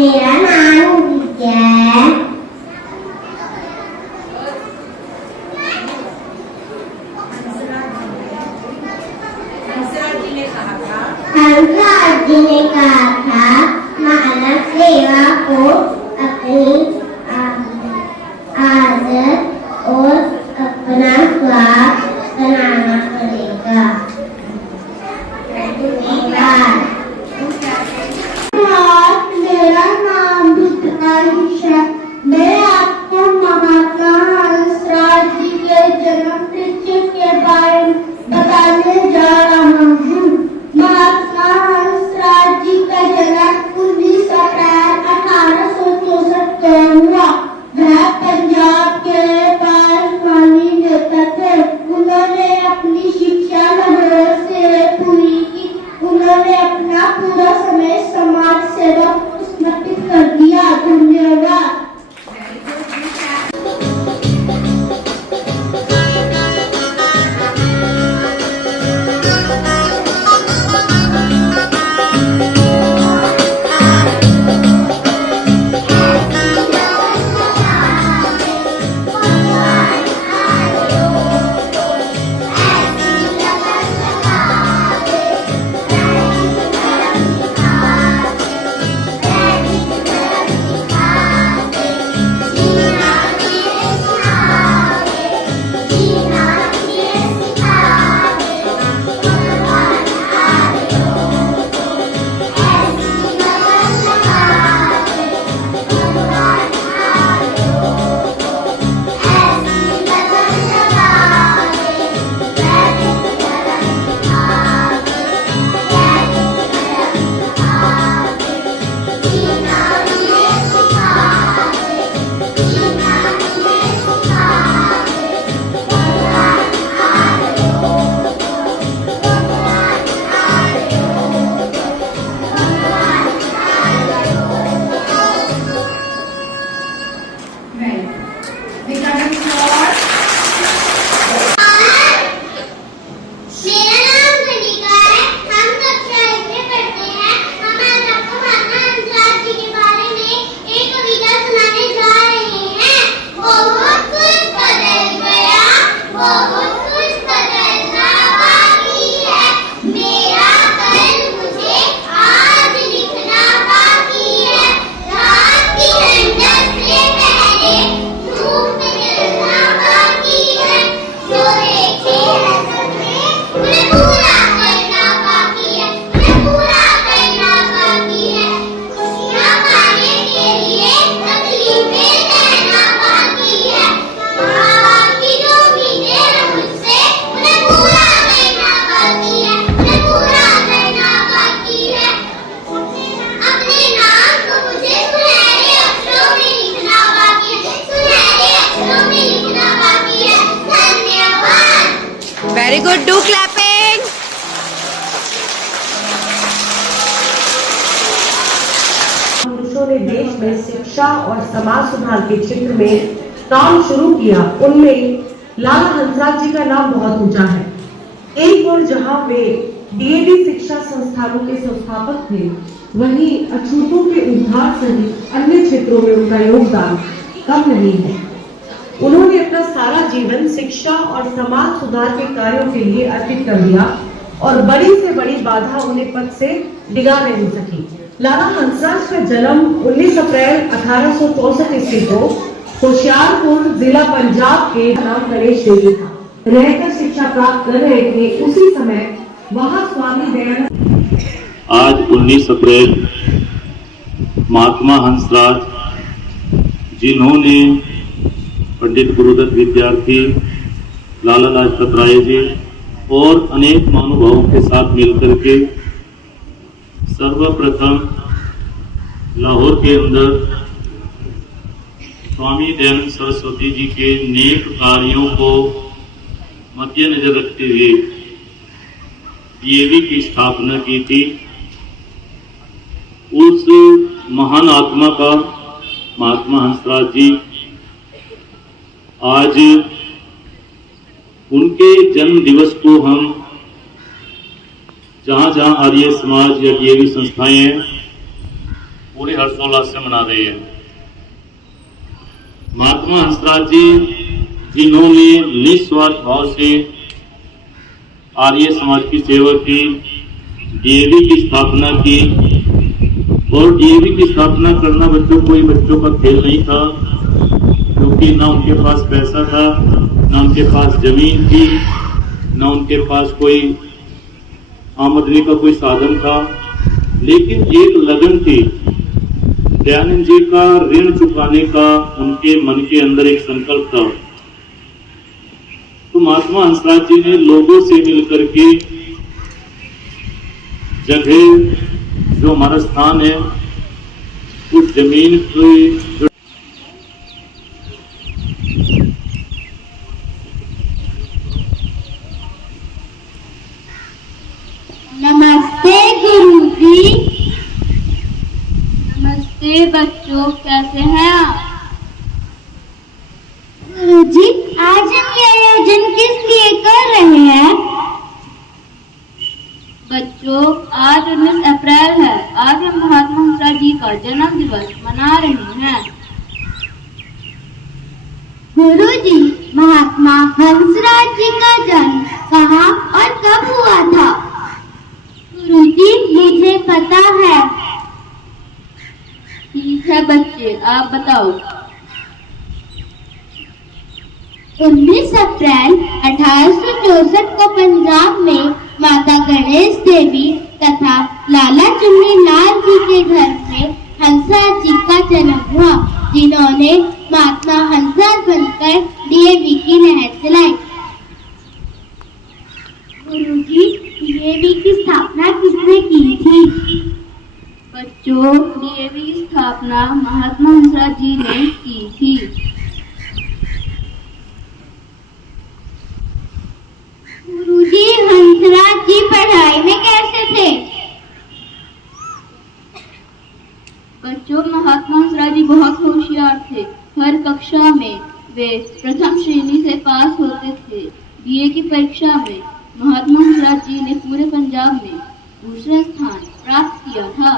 मेरा नाम विद्या है। हंसराज जी ने कहा था मानव सेवा को अपनी आदत और अपना स्वार्थ बनाना पड़ेगा। मेरा नाम विद्यांश है। मैं आपको महात्मा हंसराज जी के जन्म तिथि के बारे में बताने जा रहा हूँ। महात्मा हंसराज जी का जन्म 19 अप्रैल 1864 को हुआ। वह पंजाब के पानी नेता थे। उन्होंने अपनी शिक्षा लाहौर से पूरी की। उन्होंने अपना पूरा समय समाज सेवा को समर्पित कर दिया। धन्यवाद। Very good. Do clapping. पुरुषों ने देश में शिक्षा और समाज सुधार के क्षेत्र में काम शुरू किया, उनमें लाला हंसराज जी का नाम बहुत ऊंचा है। एक और जहां वे डीएवी शिक्षा संस्थानों के संस्थापक थे, वहीं अछूतों के उद्धार सहित अन्य क्षेत्रों में उनका योगदान कम नहीं है। उन्होंने अपना सारा जीवन शिक्षा और समाज सुधार के कार्यों के लिए अर्पित कर दिया और बड़ी से बड़ी बाधा उन्हें पद से डिगा नहीं सकी। लाला हंसराज का जन्म 19 अप्रैल 1864 ईस्वी को होशियारपुर जिला पंजाब के नाम गणेश देवी था। रहकर शिक्षा प्राप्त कर रहे थे, उसी समय वहाँ स्वामी दयानंद। आज 19 अप्रैल महात्मा हंसराज, जिन्होंने पंडित गुरुदत्त विद्यार्थी, लाला लाजपत राय जी और अनेक महानुभावों के साथ मिलकर के सर्वप्रथम लाहौर के अंदर स्वामी दयानंद सरस्वती जी के नेक कार्यों को मद्देनजर रखते हुए डीएवी की स्थापना की थी। उस महान आत्मा का महात्मा हंसराज जी, आज उनके जन्म दिवस को हम जहां जहां आर्य समाज या डीएवी संस्थाएं हैं पूरे हर्षोल्लास से मना रहे हैं। महात्मा हंसराज जी जिन्होंने निस्वार्थ भाव से आर्य समाज की सेवा की, डीएवी की स्थापना की, और डीएवी की स्थापना करना कोई बच्चों का खेल नहीं था, क्योंकि ना उनके पास पैसा था, ना उनके पास जमीन थी, ना उनके पास कोई आमदनी का कोई साधन था, लेकिन एक लगन थी। दयानंद जी का ऋण चुकाने का उनके मन के अंदर एक संकल्प था। तो महात्मा हंसराज जी ने लोगों से मिलकर के जगह जो हमारा स्थान है उस जमीन की नमस्ते गुरुजी। नमस्ते बच्चों, कैसे हैं आप? गुरुजी, आज हम ये आयोजन किस लिए कर रहे हैं? बच्चों, आज 19 अप्रैल है। आज हम महात्मा हंसराज जी का जन्म दिवस मना रहे हैं। गुरुजी, महात्मा हंसराज जी का जन्म कहाँ और कब हुआ था? गुरुजी, मुझे पता है। ठीक है बच्चे, आप बताओ। 19 अप्रैल 1864 को पंजाब में माता गणेश देवी तथा लाला चुन्नी लाल जी के घर में हंसराज जी का जन्म हुआ, जिन्होंने महात्मा हंसराज बनकर डीएवी की लहर चलाई। गुरुजी, डीएवी की स्थापना किसने की थी? बच्चों, डीएवी की स्थापना महात्मा हंसराज जी ने की थी। गुरुजी, हंसराज जी पढ़ाई में कैसे थे? बच्चों, महात्मा हंसराज जी बहुत होशियार थे। हर कक्षा में वे प्रथम श्रेणी से पास होते थे। बीए की परीक्षा में महात्मा हंसराज जी ने पूरे पंजाब में दूसरा स्थान प्राप्त किया था।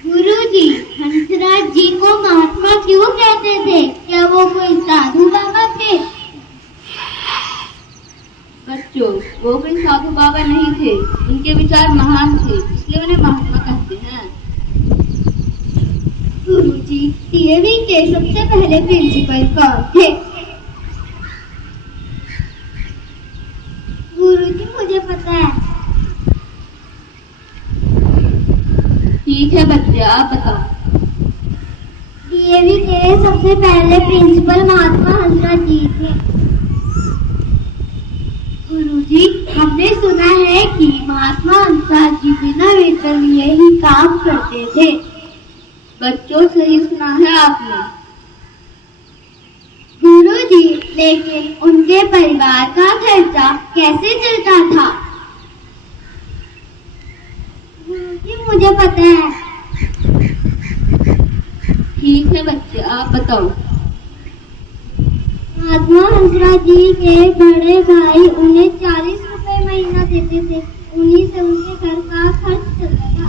गुरुजी, हंसराज जी को महात्मा क्यों कहते थे? क्या वो कोई साधु बाबा थे? बच्चों, वो कोई साधु बाबा नहीं थे। उनके विचार महान थे, इसलिए उन्हें महात्मा कहते हैं। गुरुजी, डीएवी के सबसे पहले प्रिंसिपल कौन थे? गुरुजी, मुझे पता है। ठीक है बच्चे, आप बताओ। डीएवी के सबसे पहले प्रिंसिपल महात्मा हंसराज जी थे। गुरुजी, हमने सुना है कि महात्मा हंसराज जी बिना वेतन लिए ही काम करते थे। बच्चों, सही सुना है आपने। गुरुजी, लेकिन उनके परिवार का खर्चा कैसे चलता था? गुरुजी, मुझे पता है। ठीक है बच्चे, आप बताओ। महात्मा हंसराज जी के बड़े भाई उन्हें 40 रुपए महीना देते थे। उन्हीं से उनके घर का खर्च चलता था।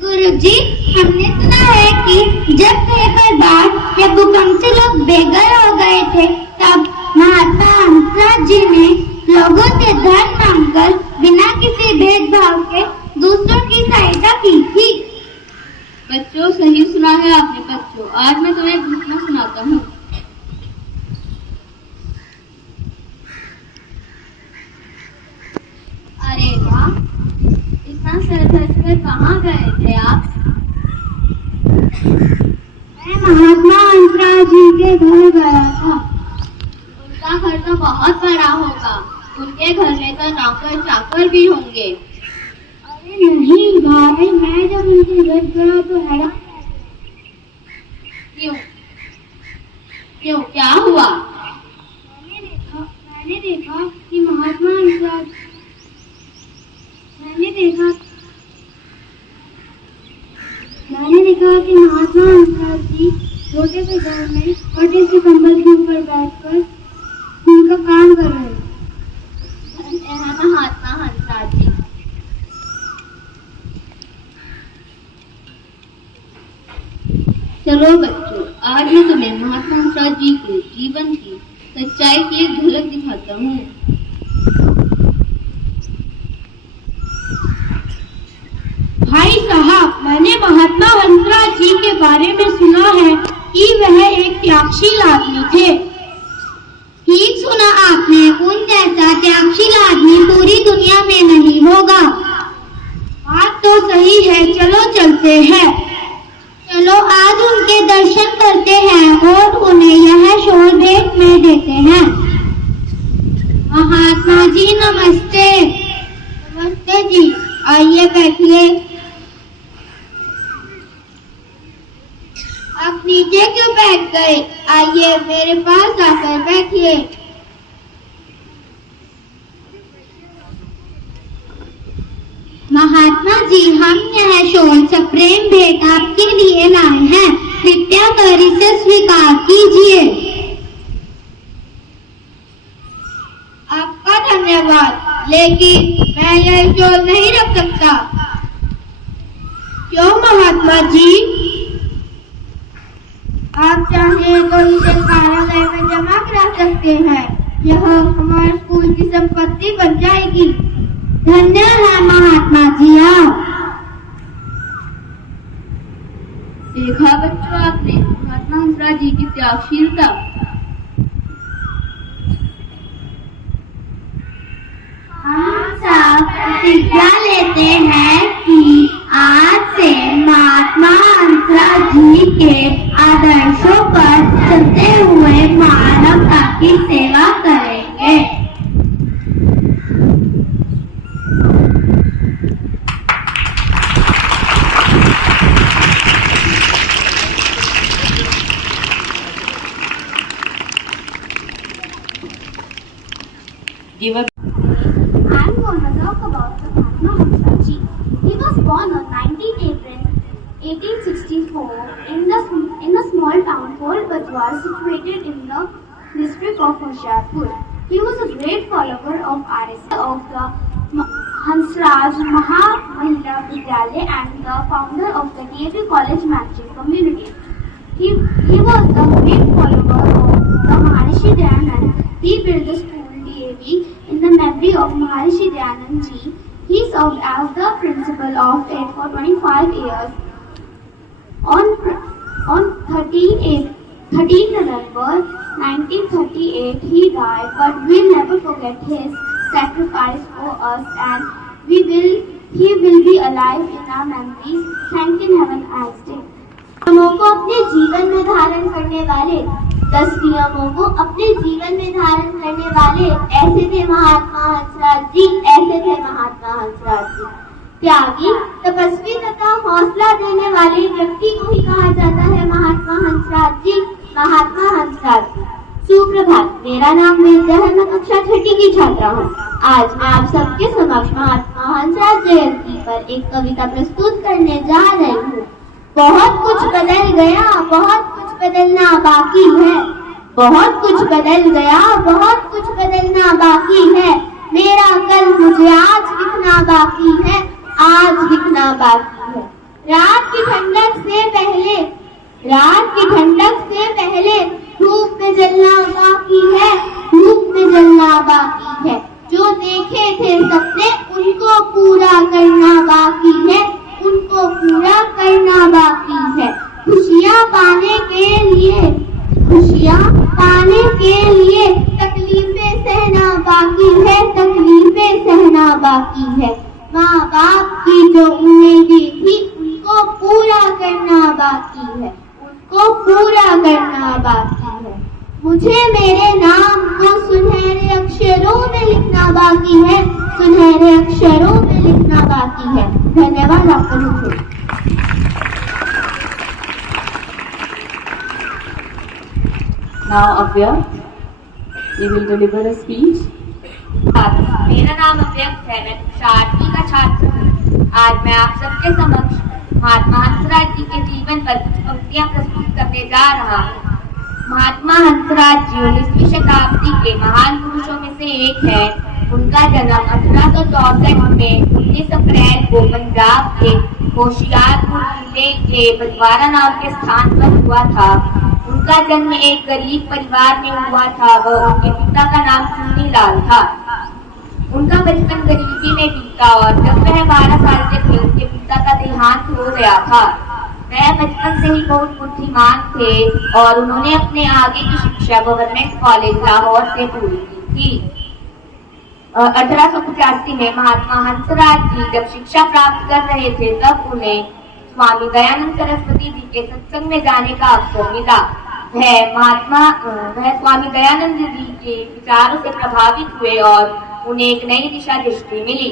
गुरुजी, हमने सुना है कि जब कहीं पर बाढ़ या भूकंप से लोग बेघर हो गए थे, तब महात्मा हंसराज जी ने लोगों से धन मांगकर बिना किसी भेदभाव के दूसरों की सहायता की थी। बच्चों, सही सुना है आपने। बच्चों, आज मैं तुम्हें एक घटना सुनाता हूँ। अरे वाह, इतना सर कर कहाँ गए थे आप? मैं महात्मा हंसराज जी के घर गया था। उनका घर तो बहुत बड़ा होगा। उनके घर में तो नौकर चाकर भी होंगे। अरे नहीं भाई, मैं जब उनके घर गया तो हैरान। क्यों क्यों, क्या हुआ? मैंने देखा कि महात्मा हंसराज मैंने देखा कि महात्मा हंसराज जी छोटे से घर में छोटे से कंबल के ऊपर बैठकर उनका काम कर रहे हैं महात्मा हंसराज जी। चलो बच्चों, आज मैं तुम्हें महात्मा हंसराज जी के जीवन की सच्चाई की एक झलक दिखाता हूँ। भाई साहब, मैंने महात्मा हंसराज जी के बारे में सुना है कि वह एक त्यागशील आदमी थे। ठीक सुना आपने, उन जैसा त्यागशील आदमी पूरी दुनिया में नहीं होगा। बात तो सही है, चलो चलते हैं। चलो आज उनके दर्शन करते हैं और उन्हें यह शॉल भेंट में देते हैं। महात्मा जी नमस्ते। नमस्ते जी, आइए बैठिए। आप नीचे क्यों बैठ गए? आइए मेरे पास आकर बैठिए। महात्मा जी, हम यह शॉल सप्रेम भेंट आपके लिए लाए हैं, कृपया कर इसे स्वीकार कीजिए। आपका धन्यवाद, लेकिन मैं यह शॉल नहीं रख सकता। क्यों महात्मा जी? आप चाहे तो इसे कारागार में जमा करा सकते हैं, यह हमारे स्कूल की संपत्ति बन जाएगी। धन्य है महात्मा जी आप। देखा बच्चों आपने महात्मा हंसराज जी की त्यागशीलता। हम सब प्रतिज्ञा लेते हैं कि आज से महात्मा हंसराज जी के आदर्शों पर चलते हुए मानवता की सेवा करेंगे। I'm going to talk about the Mahatma Hansraj Ji. He was born on 19 April 1864 in a small town called Bajwar, situated in the district of Hoshiarpur. He was a great follower of RSS of the Hansraj Mahamahila Vidyalaya and the founder of the DAV College Matching Community. He was a great follower of the Maharishi Dayanand. He built the school DAV in the memory of Maharishi Dayanand Ji. He served as the principal of it for 25 years. On 13 November 1938, he died, but we'll never forget his sacrifice for us, and he will be alive in our memories. Thank in heaven as day. नियमों को अपने जीवन में धारण करने वाले, 10 नियमों को अपने जीवन में धारण करने वाले ऐसे थे महात्मा हंसराज जी, ऐसे थे महात्मा हंसराज जी। त्यागी, तपस्वी तथा हौसला देने वाले व्यक्ति को ही कहा जाता है महात्मा हंसराज जी, महात्मा हंसराज जी। सुप्रभात, मेरा नाम विद्या है, मैं कक्षा 6 की छात्रा हूँ। आज मैं आप सबके समक्ष महात्मा हंसराज जयंती पर एक कविता प्रस्तुत करने जा रही हूँ। बहुत कुछ बदल गया, बहुत कुछ बदलना बाकी है। बहुत कुछ बदल गया, बहुत कुछ बदलना बाकी है। मेरा कल मुझे आज लिखना बाकी है, आज लिखना बाकी है। रात की ठंडक से पहले धूप में जलना बाकी है, धूप में जलना बाकी है। जो देखे थे सपने उनको पूरा करना बाकी है, उनको पूरा करना बाकी है। खुशियाँ पाने के लिए तकलीफें सहना बाकी है, तकलीफें सहना बाकी है। माँ बाप की जो उम्मीदें थी उनको पूरा करना बाकी है, उनको पूरा करना बाकी है। मुझे मेरे नाम को सुनहरे अक्षरों में लिखना बाकी है, सुनहरे अक्षरों में लिखना बाकी है। धन्यवाद आपका। Now Avyakt, you will deliver a speech. मेरा नाम अव्यक्त है, मैं कक्षा 8वीं का छात्र हूँ। आज मैं आप सबके समक्ष महात्मा हंसराज जी के जीवन पर कुछ पंक्तियां प्रस्तुत करने जा रहा हूँ। महात्मा हंसराज जी 19वीं शताब्दी के महान पुरुषों में से एक है। उनका जन्म 1864 में 19 अप्रैल को पंजाब के होशियारपुर जिले के बजवारा नाम के स्थान पर हुआ था। उनका जन्म एक गरीब परिवार में हुआ था व उनके पिता का नाम चुन्नी लाल था। उनका बचपन गरीबी में बीता और जब वह 12 साल के थे उनके पिता का देहांत हो गया था। वह बचपन से ही बहुत बुद्धिमान थे और उन्होंने अपने आगे की शिक्षा गवर्नमेंट कॉलेज लाहौर से पूरी की थी। 1885 में महात्मा हंसराज जी जब शिक्षा प्राप्त कर रहे थे तब उन्हें स्वामी दयानंद सरस्वती जी के सत्संग में जाने का अवसर मिला। वह स्वामी दयानंद जी के विचारों से प्रभावित हुए और उन्हें एक नई दिशा दृष्टि मिली।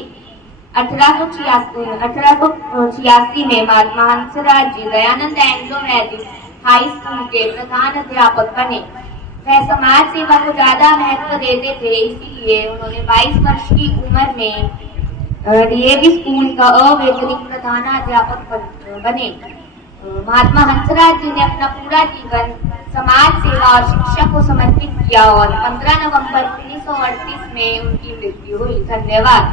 1886 में महात्मा हंसराज जी दयानंद एंग्लो वैदिक हाई स्कूल के प्रधान अध्यापक बने। वह समाज सेवा को ज्यादा महत्व देते थे, इसीलिए उन्होंने 22 वर्ष की उम्र में डीएवी स्कूल का अवैतनिक प्रधानाध्यापक बने। महात्मा हंसराज जी ने अपना पूरा जीवन समाज सेवा और शिक्षा को समर्पित किया और 15 नवंबर 1938 में उनकी मृत्यु हुई। धन्यवाद।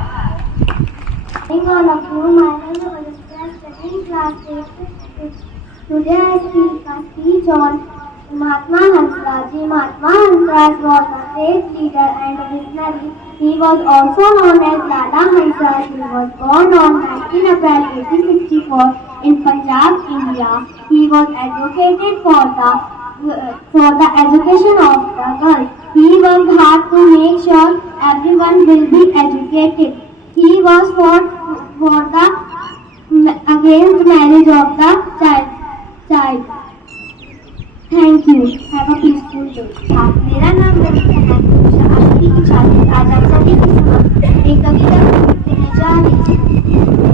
Today I speak a speech on Mahatma Hansraj ji. Mahatma Hansraj was a great leader and a visionary. He was also known as Lala Hansraj. He was born on 19 April 1864 in Punjab, India. He was educated for the education of the girls. He worked hard to make sure everyone will be educated. He was fought against marriage of the child. Thank you. Have a peaceful day. मेरा नाम रवीना है। शादी की छाती आज आप सभी के समक्ष एक कविता देने जा रही हूँ।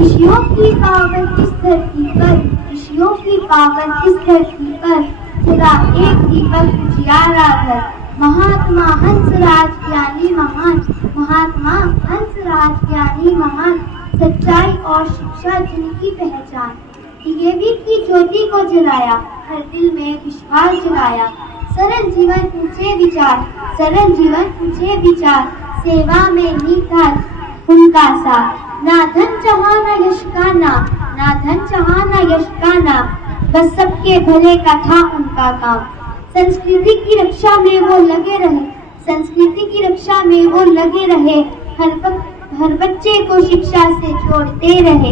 ऋषियों की पावन इस धरती पर, ऋषियों की पावन इस धरती पर, सदा एक दीपक उजियारा घर। महात्मा हंसराज ज्ञानी महान, महात्मा हंसराज ज्ञानी महान, सच्चाई और शिक्षा जिनकी पहचान। डीएवी की ज्योति को जलाया, हर दिल में विश्वास जलाया। सरल जीवन ऊंचे विचार, सरल जीवन ऊंचे विचार, सेवा में निखर उनका साथ। ना धन चाहा ना यश का नाम, ना धन चाहा ना यश का नाम, बस सबके भले का था उनका काम। संस्कृति की रक्षा में वो लगे रहे, संस्कृति की रक्षा में वो लगे रहे, हर बच्चे को शिक्षा से जोड़ते रहे।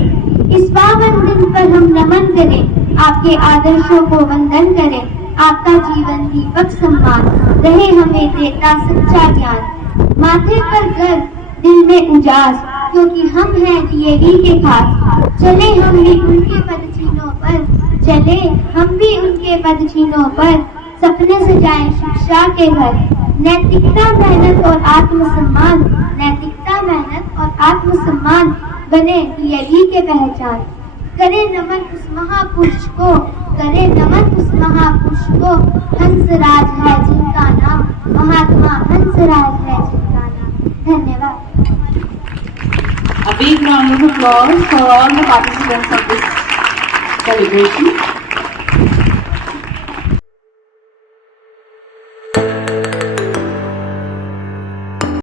इस पावन दिन पर हम नमन करें, आपके आदर्शों को वंदन करें। आपका जीवन दीपक सम्मान रहे, हमें देता सच्चा ज्ञान। माथे पर गर्व, दिल में उजास, क्योंकि हम हैं डीएवी के खास। चले हम भी उनके पदचिन्हों पर, चले हम भी उनके पदचिन्हों पर, सपने सजाएं शिक्षा के घर। नैतिकता मेहनत और आत्मसम्मान, नैतिकता मेहनत और आत्मसम्मान बने डीएवी के पहचान। करे नमन उस महापुरुष को, करे नमन उस महापुरुष को, हंसराज है जिनका नाम, महात्मा हंसराज है जिनका नाम। धन्यवाद। A big round of applause for all the participants of this celebration.